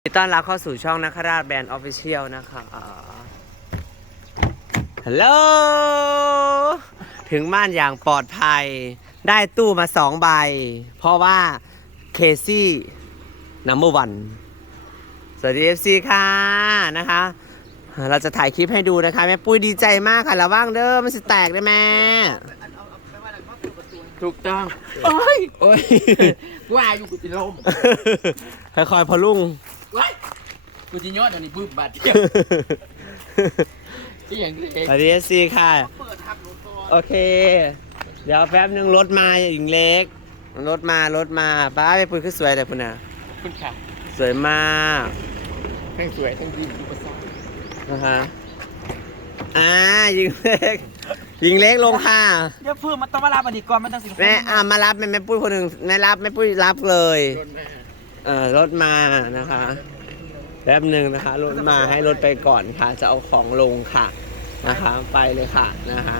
ยินดีต้อนรับเข้าสู่ช่องนักราชแบรนด์ออฟฟิเชียลนะคะฮัลโหล ถึงบ้านอย่างปลอดภัย ได้ตู้มาสองใบ เพราะว่าเคซี่นัมเบอร์วันสวัสดี FC ค่ะนะคะ เราจะถ่ายคลิปให้ดูนะคะ แม่ปุ้ยดีใจมากค่ะระว่างเด้อมันจะแตกได้แม่ถูกต้องโอ้ยโอ้ยกูว่าอยู่กูจะล้มค่อยๆพอลุ่ง ว้ายกูจะยอดอันนี้บึ้มบาดเดียวที่อย่างนี้เองสวัสดี FC ค่ะ เปิดทับรถก่อนโอเค เดี๋ยวแป๊บนึงรถมาหญิงเล็ก รถมารถมาป้าไปปุยคือสวยแต่พุ่นน่ะ ขอบคุณค่ะสวยมากทั้งสวยทั้งดีอุปสรรคนะฮะอ่าหญิงเล็กหญิงเล็กลงค่ะ เดี๋ยวเพื่อมันต้องมารับอันนี้ก่อนมันต้องสิแม่อ่ามารับแม่แม่ปุ้ยคนหนึ่งแม่รับแม่ปุ้ยรับเลยรถแม่ เออรถมานะคะแป๊บหนึ่งนะคะรถมาให้รถไปก่อนค่ะ จะเอาของลงค่ะนะคะไปเลยค่ะนะคะ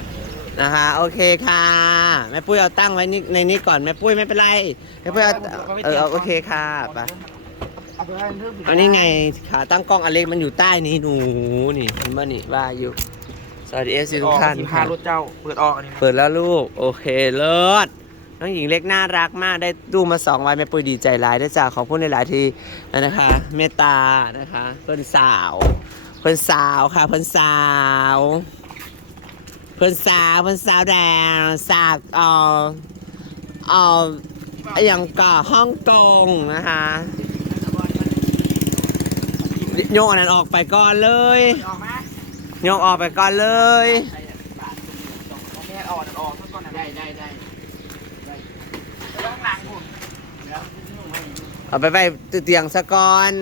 นะคะโอเคค่ะแม่ปุ้ยเอาตั้งไว้นี่ในนี้ก่อนแม่ปุ้ยไม่เป็นไรแม่ปุ้ยเอาเออโอเคค่ะไปเอาไปให้เรื่องอันนี้ไงขาตั้งกล้องอันเล็กมันอยู่ใต้นี้หนูนี่เห็นบ่นี่ว่าอยู่สวัสดีเอฟซีทุกท่านสินค่ะค้ารถเจ้าเปิดออกอันนี้เปิดแล้วลูกโอเคเลิศ น้องหญิงเล็กน่ารักมากได้ดูมาสองวันแม่ปุ้ยดีใจหลายได้จ้าขอบคุณในหลายๆทีนะคะ เมตตานะคะเพื่อนสาว เพื่อนสาวค่ะเพื่อนสาว เพื่อนสาวเพื่อนสาวแดงสากเอ่อเอ่ออย่างก่อฮ่องกงนะคะโยกอันนั้นออกไปก่อนเลยโยกออกไปก่อนเลยได้ได้ได้ ต้องหลังผม เอาไปไปเตียงสะก่อน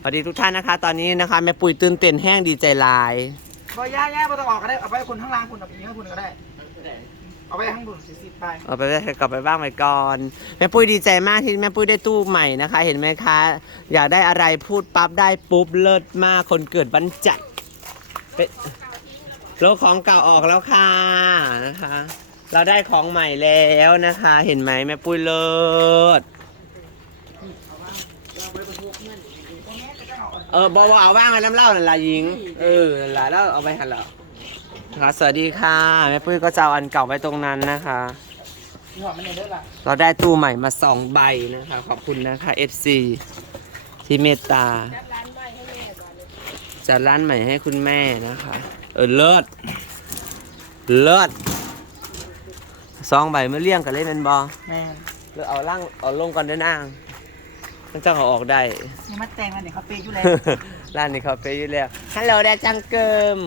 สวัสดีทุกท่านนะคะ ตอนนี้นะคะแม่ปุ๋ยตื่นเต้นแห้งดีใจหลายบ่ย่าย่าบ่ต้องออกก็ได้ เอาไปคนข้างล่างคุณเอาไปยิงข้างคุณก็ได้ เอาไปข้างบนสิสิไป เอาไปได้กลับไปบ้างไปก่อน แม่ปุ้ยดีใจมากที่แม่ปุ้ยได้ตู้ใหม่นะคะ เห็นไหมคะ อยากได้อะไรพูดปั๊บได้ปุ๊บเลิศมากคนเกิดวันจันทร์เป็นโลกของเก่าออกแล้วค่ะนะคะ เราได้ของใหม่แล้วนะคะ เห็นไหมแม่ปุ้ยเลิศ เออบอเอาว่างไว้น้ำเหล่านั่นละหญิง เออนั่นละแล้วเอาไปหันแล้วนะคะสวัสดีค่ะแม่ปุ้ยก็จะเอาอันเก่าไว้ตรงนั้นนะคะนี่หอมมันเนี่ยเด้อล่ะเราได้ตู้ใหม่มาสองใบนะคะ ขอบคุณนะคะ FC ที่เมตตา จัดร้านใหม่ให้คุณแม่นะคะ เออเลิศเลิศสองใบเมื่อเลี้ยงกันเลยเป็นบอแม่หรือเอาล่างเอาลงก่อนเด้อนาง มันจะเอาออกได้ นี่มาแต่งกันเนี่ยเขาเปย์อยู่แล้วร้านนี้เขาไปอยู่แล้วฮัลโหลแดจังเกิม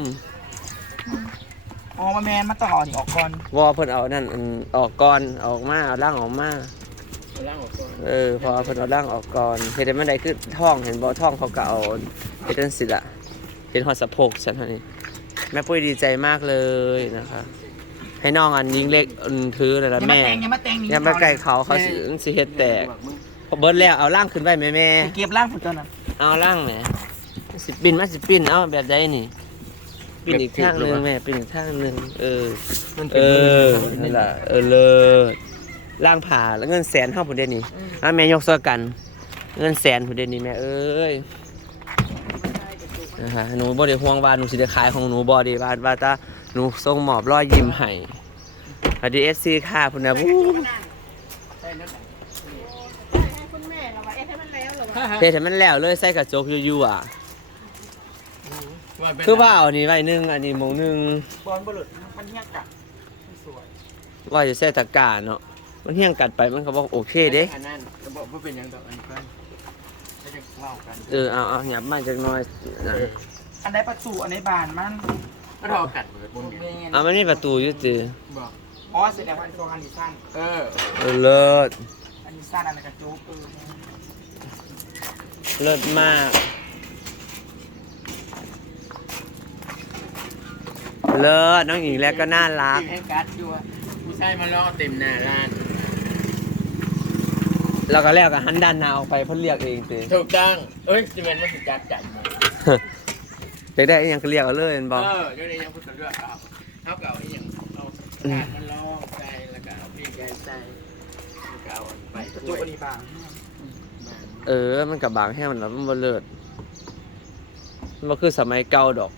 อ๋อมาแมนมาต่อนี่ออกก่อนวอเพิ่นเอานั่นอันออกก่อนเอาออกมาเอาล่างออกมาล่างออกก่อนเออพอเพิ่นเอาร่างออกก่อนเฮ็ดให้มันได้คือท่องเห็นบ่ท่องเขาก็เอาเฮ็ดจังซี่ล่ะเฮ็ดฮอดสะโพกฉันเท่านี้แม่ปุ้ยดีใจมากเลยนะคะ ให้น้องอันยิงเล็กอันถือนั่นอย่าล่ะมาแม่แต่งอย่ามาแต่งนี่อย่ามาใกล้เขาเขาสิสิเฮ็ดแตกพอ เบิดแล้วเอาร่างขึ้นไว้แม่แม่ไปเก็บล่างผมเจ้าน่ะเอาร่างแหมสิปิ้นมาสิปิ้นเอาแบบใดนี่ปิ้นอีกข้างหนึงแม่ปิ้นอีกข้างหนึงเออเออนั่นล่ะเออเลิศร่างผ่าแล้วเงินแสนเท่าผมเดยวนี่อะแม่ยกซอกัน เงินแสนผมเดยวนี่แม่เอ้ยนะคะหนูบ่ได้ห่วงว่าหนูสิได้ขายของหนูบ่ได้ว่าว่าแตาหนูส่งมอบรอยยิ้มให้สวัสดี FC ค่ะพุ่นนะวู้ คุณแม่เราว่าเอ๊ะให้มันแล้ว เหรอวะเฮ็ดให้มันแล้วเลยใส่กระจกอยู่ๆอะ คือว่าเอานี่ไว้หนึงอันนี้หมองหนึงบอลบอลหลุดมันเงียบกะสวยว่าจะใส่ตะกร้าเนาะมันเฮี้ยงกัดไปมันก็บอกโอเคเด้อันนั้นก็บอกว่าเป็นหยังดอกอันนี้ก่อนแล้วจะเล่ากันเออเอาเอาหยับมาจักหน่อยนะอันใดประตูอันใดบานมันก็รอกัดเหมือนบนแมเนี่ยนเอามันมีประตูอยู่ติบอกอ๋อแสดงว่าอันตัวอันนี้สั้นเออเออเลิศอันนี้สั้นอันนั้นกระจุกเออ เลิศมาก เลิศน้องหญิงแล้วก็น่ารัก ให้กัดอยู่อะผู้ชายมาล่อเต็มหน้าร้านแล้วก็แล้วก็หันด้านหน้าออกไปเพิ่นเรียกเองติถูกต้องเอ้ยซีเมนต์มันถูกจัดจัดมาเด็กได้อิหยังก็เรียกเอาเลยเห็นบ่เออเดี๋ยวนี้ยังพูดกันเรื่องเอาเอาเก่าอีหยังเอากาดมันล่อใส่แล้วก็เอาพี่ไก่ใส่แล้วก็เอาไปกระถ้จุวกยอันนี้บางมา เออ มันกับบางแห้งมันแล้วมันบ่เลิศมันบ่คือสมัยเก่าดอก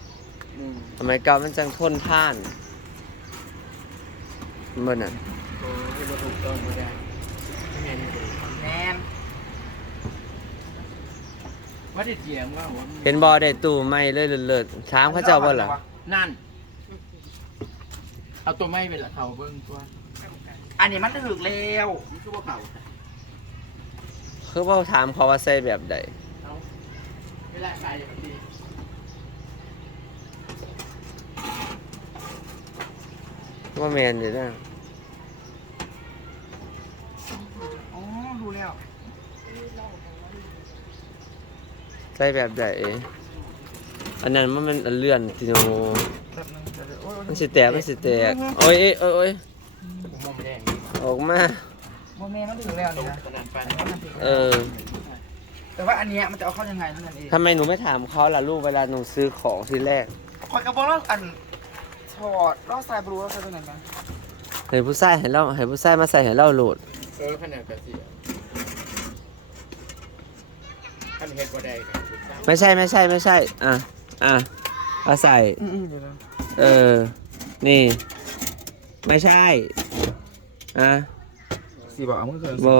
อืมสมัยเก่ามันจังทนท่านมันน่ะโอ้ยบ่ถูกต้องบ่ได้ไม่แม่นเลยแมนว่าได้เถียงว่าหัวมันเห็นบ่ได้ตู้ไม่เลยเลิศๆถามเขาเจ้าบ่ล่ะนั่น เอาตัวไม้ไปละเขาเบิ่งตัวอันนี้มันถึกเร็วมันคือบ่เขา คือบ่ถามเขาว่าใส่แบบใดเอาเวลาขายอย่างนี้ว่าแม่นอยู่นะอ๋อดูแล้วใส่แบบใดอันนั้นมันมันเลื่อนติโนแบบนึงเดี๋ยวๆโอ้ยมันสิแตกมันสิแตกโอ้ยเอ้ยโอ้ยโอ้ยผมมองไม่ได้ออกมา โมเมนต์มันถึงแล้วตรนี่งนะขนาดปันเออ แต่ว่าอันเนี้ยมันจะเอาเข้ายังไงเท่านั้นเองทำไมหนูไม่ถามเขาล่ะลูกเวลาหนูซื้อของทีแรกคอยกระบอกแล้วอันถอดลอดสายบลูแล้วใช้ตัวไหนมาให้ผู้ชายให้เราให้ผู้ชายมาใส่ให้เราโหลด เออขนาดกระเสียท่านเฮ็ดบ่ได้ครับถูกต้องไม่ใช่ไม่ใช่ไม่ใช่ อะ อะเอาใส่ อืมๆเดี๋ยวนะเออ นี่ ไม่ใช่ อะ สี่บอกเอามือเกินบอ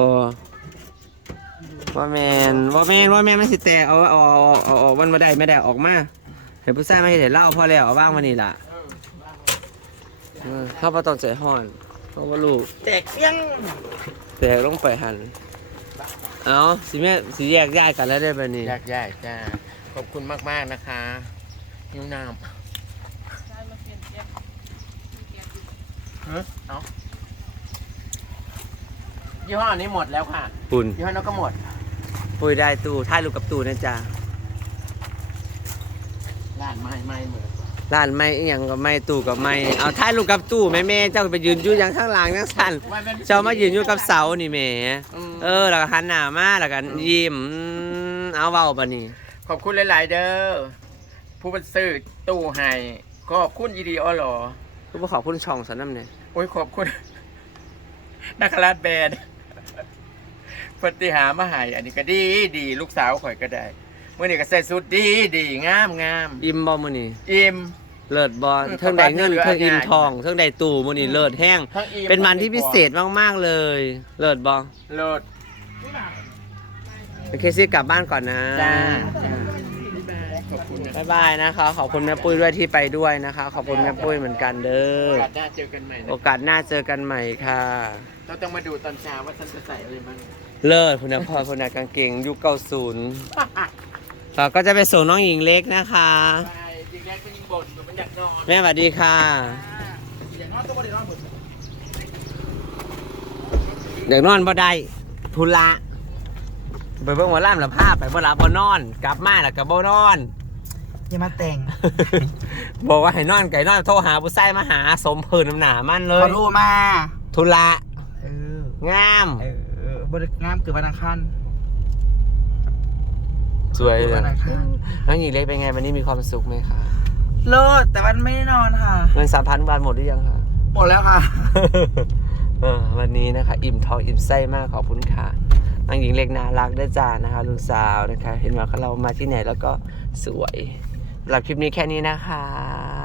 ว่าแมนว่าแมนว่าแมนไม่สิแต่เอาเอาเอาเอาออกมันมาได้ไม่ได้ออกมาเห็นผู้ชายไม่เห็นเล่าพอแล้วเอาว่างมานี่ล่ะเออเข้าประตองใจห่อนเพราะว่าลูกแตกเปี้ยงแตกลงไปหันเอาสิแม่สิแยกย้ายกันแล้วได้แบบนี้ยากยากจ้าขอบคุณมากๆนะคะหิวน้ได้มาเปลี่ยนเทียบำเฮ้เอา ยี่ห้อนี้หมดแล้วค่ะปุ่นยี่ห้อนั้นก็หมด ปุยได้ตู้ถ่ายรูปกับตู้นะจ๊ะร้านไม้ไม้เหมือนร้านไม่อหย่างกับไม่ตู้กับไม่ เอาถ่ายรูปกับตู้แม่แม่เจ้าไปยืนอยู่อยังข้างหลังยังสั่นเจ้ามายืนอยู่กับเสานี่แหม่อืมเออแล้วก็หันหน้ามาแล้วก็ยิ้มอืมเอาเบาปะนี่ขอบคุณหลาย ๆ เด้อผู้บันซื้อตู้ให้ขอบคุณยีดีออหรอก็บ่ขอบคุณช่องสันน้ำเนี่ย โอ้ยขอบคุณ นักราชแบน ปฏิหามาใหายอันนี้ก็ดีดีลูกสาวข่อยก็ได้เมื่อนี้ก็ใส่สุดดีดีงามงามอิ่มบ่มื้อนี้อิ่มเลิศบ่อืมเทิงได้เงินเหลือเทิงอิ่มง่ายทองเทิงได้ตู้มื้อนี้เลิศแห้งทั้งอิ่มเป็นมันที่พิเศษมากๆเลย เลิศบ่เลิศโอเคซี่กลับบ้านก่อนนะจ้าขอบคุณนะบ๊ายบายนะคะ ขอบคุณแม่ปุ้ยด้วยที่ไปด้วยนะคะ ขอบคุณแม่ปุ้ยเหมือนกันเด้โออกาสหน้าเจอกันใหม่นะโอกาสหน้าเจอกันใหม่ค่ะ เราต้องมาดูตอนเช้าว่าฉันจะใส่อะไรบ้าง เลิศคุณภาพคุณกางเกงยุคเก้าศูนย์เราก็จะไปส่งน้องหญิงเล็กนะคะไปจริงแรกเป็นบ่นมันอยากนอนแม่สวัสดีค่ะ อย่างน้อยตัวบริโภคหมดเด็กนอนบ่ได้ทุละไปเบิ่งหมอล่ำแล้วภาพไปบ่หลับบ่นอน กลับมาแล้วก็บ่นอน อย่ามาแต่งบอกว่าให้นอนไก่นอนโทรหาผู้ชายมาหาสมพื้นน้ำหนามันเลยเขารู้มา ทุละเอองาม เออ บริงามเกิดวันอังคารสวยเกิดเลวัยนอังคารน้องหญิงเล็กเป็นไงวันนี้มีความสุขไหมคะเลิศแต่วันไม่ได้นอนค่ะ เงินสามพันบาทหมดหรือยังคะ หมดแล้วค่ะ เออวันนี้นะคะ อิ่มท้องอิ่มไส้มากขอบคุณค่ะนางหญิงเล็กน่ารักได้วยจ้านะคะลูกสาวนะคะ เห็นว่าเรามาที่ไหนแล้วก็สวยสำหรับคลิปนี้แค่นี้นะคะ